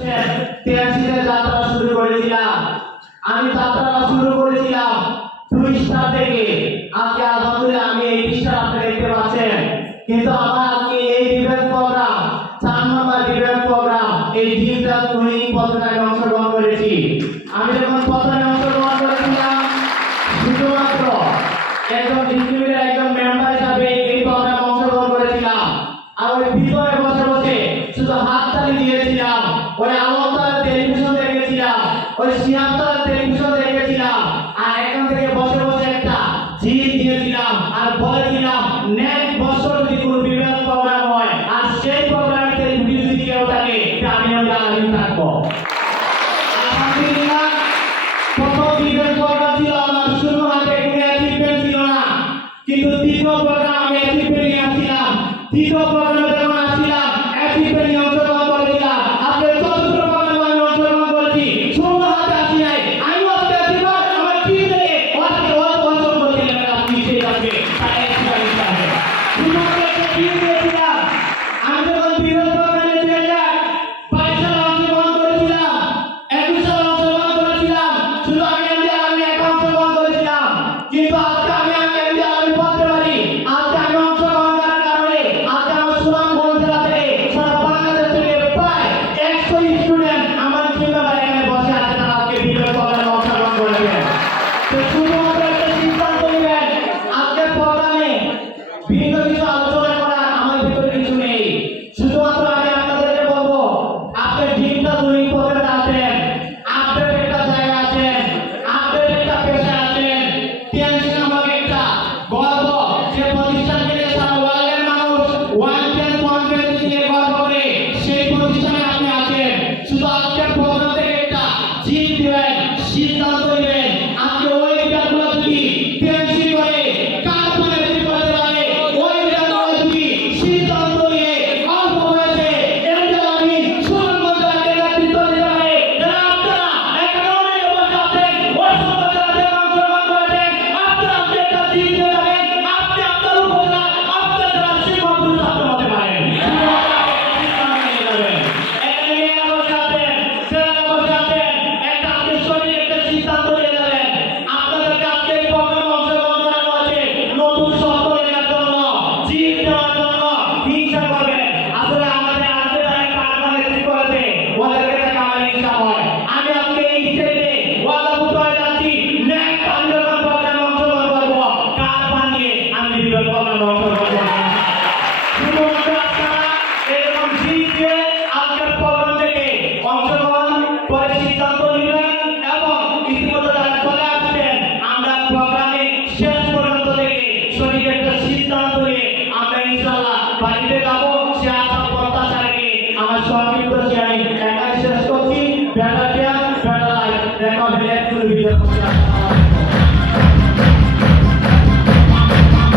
83 যাত্রা শুরু করেছিলাম। আমি যাত্রা শুরু করেছিলাম 2 স্টার থেকে। আজকে আলহামদুলিল্লাহ আমি 8 স্টার আপনারা দেখতে পাচ্ছেন। কিন্তু আমার আজকে এই ডিবেট প্রোগ্রাম 4 নম্বর ডিবেট প্রোগ্রাম এই ডিজিটাল টুইনিং প্রোগ্রামে অংশগ্রহণ করেছি। আমি যখন প্রথমে অংশগ্রহণ করেছিলাম শুধুমাত্র একজন ডিস্ট্রিবিউটর একজন মেম্বার হিসাবে এই প্রোগ্রামে অংশগ্রহণ করেছিলাম। আর ওই ভিতরে বসে বসে শুধু হাততালি দিয়েছিলাম। ওই আলোকতারা টেলিভিশন দেখেছিলাম, ওই সিয়ামতারা টেলিভিশন দেখেছিলাম। আর এখান থেকে বসে বসে একটা জিত দিয়েছিলাম আর বলেছিলাম নেক্সট বছর যদি কোনো বিবেক প্রোগ্রাম হয় আর সেই প্রোগ্রামে টেলিভিশন যদি কেউ থাকে আমিও জানাই থাকবো। আলহামদুলিল্লাহ প্রথম বিবেক প্রোগ্রাম ছিল আমার শূন্য হাতে কোনো অ্যাচিভমেন্ট ছিল না, কিন্তু দ্বিতীয় প্রোগ্রাম আমি অ্যাচিভমেন্ট নিয়ে আসছিলাম। তৃতীয় প্রোগ্রামে যখন আসছিলাম অ্যাচিভমেন্ট নিয়ে অংশগ্রহণ করেছিলাম। আজকে চতুর্থ প্রোগ্রামে আমি অংশগ্রহণ করেছি, শূন্য হাতে আসি নাই। আমি আজকে অ্যাচিভমেন্ট আমার টিম থেকে আজকে অংশগ্রহণ করছিলাম। আপনি সেই আজকে শুধুমাত্র একটা টিম দিয়েছিলাম। আমি যখন বিবেক প্রোগ্রামে 2022 সালে অংশগ্রহণ করেছিলাম, 21 সালে অংশগ্রহণ করেছিলাম, শুধু আমি একা অংশগ্রহণ করেছিলাম। কিন্তু আজকে আমি বলতে পারি আজকে আমি অংশগ্রহণ করার কারণে আজকে আমার সুনামগঞ্জ জেলা থেকে সারা বাংলাদেশ থেকে প্রায় 100 স্টুডেন্ট আমার চিন্তাধারা এখানে বসে আছে, তারা আজকে বিবেক প্রোগ্রামে অংশগ্রহণ করেছে। তো শুধুমাত্র একটা সিদ্ধান্ত নেবেন, আজকের প্রোগ্রামে ভিন্ন কিছু আলোচনা করার আমার ভিতরে কিছু নেই। শুধুমাত্র আমি আপনাদেরকে বলবো আপনি ডিজিটাল টুইনিং প্রোগ্রামে আছেন, আপনার একটা জায়গা আছেন, আপনার একটা পেশা আছেন। টেনশন আমাকে একটা গর্ব যে প্রতিষ্ঠানকে নিয়ে সারা ওয়ার্ল্ডের মানুষ ওয়ান নিয়ে গর্ব করে সেই প্রতিষ্ঠানে আপনি আছেন। শুধু আজকের প্রোগ্রাম থেকে একটা জিত দিবেন, সিদ্ধান্ত নেবেন। আজকে ওই বিধানগুলো যদি টেনশন করে কার মনে বেশি করতে পারে ওই বিধানগুলো যদি সিদ্ধান্ত নিয়ে অল্প হয়েছে এটা আমি সুনামগঞ্জ জেলাকে নেতৃত্ব দিতে পারে। যারা আপনারা এখানে অনেক বসে আছেন, অসংখ্য জেলা থেকে অংশগ্রহণ করেছেন, আপনারা আজকে একটা জিত দিয়ে যাবেন। আপনি আপনার উপজেলা আপনার জেলার শিক্ষক পুরুষ আপনি হতে পারেন। এখানে মেয়েরা বসে আছেন, ছেলেরা বসে আছেন, একটা আপনি শরীরে একটা সিদ্ধান্ত নিয়ে যাবেন। আপনাদেরকে আজকে এই প্রোগ্রামে অংশগ্রহণ করানো আছে নতুন শব্দ লেখার জন্য, জিত দেওয়ার জন্য, হিংসা করবেন। আসলে আমাদের আজকে তারা একটা আগ্রহ ঠিক করেছে, ওদেরকে দেখে আমার হিংসা হয়। আমি আজকে এই স্টেজে ওয়াদাবুত হয়ে যাচ্ছি নেক্সট আমি যখন প্রোগ্রামে অংশগ্রহণ করবো কার বানিয়ে আমি বিবেক প্রোগ্রামে অংশগ্রহণ করবো। শুধুমাত্র আপনারা এরকম জিত দিয়ে আজকের প্রোগ্রাম থেকে অংশগ্রহণ করে সিদ্ধান্ত নেবেন এবং ইতিমধ্যে যারা চলে আসছেন আমরা প্রোগ্রামে শেষ পর্যন্ত থেকে সঠিক একটা সিদ্ধান্ত নিয়ে আমরা ইনশাআল্লাহ বাড়িতে যাবো। সে আশা প্রত্যাশা রেখে আমার সংক্ষিপ্ত আমি একাই শেষ করছি। বেটার কেয়ার বেটার লাইফ, দেখা হবে নেক্সট ভিডিও।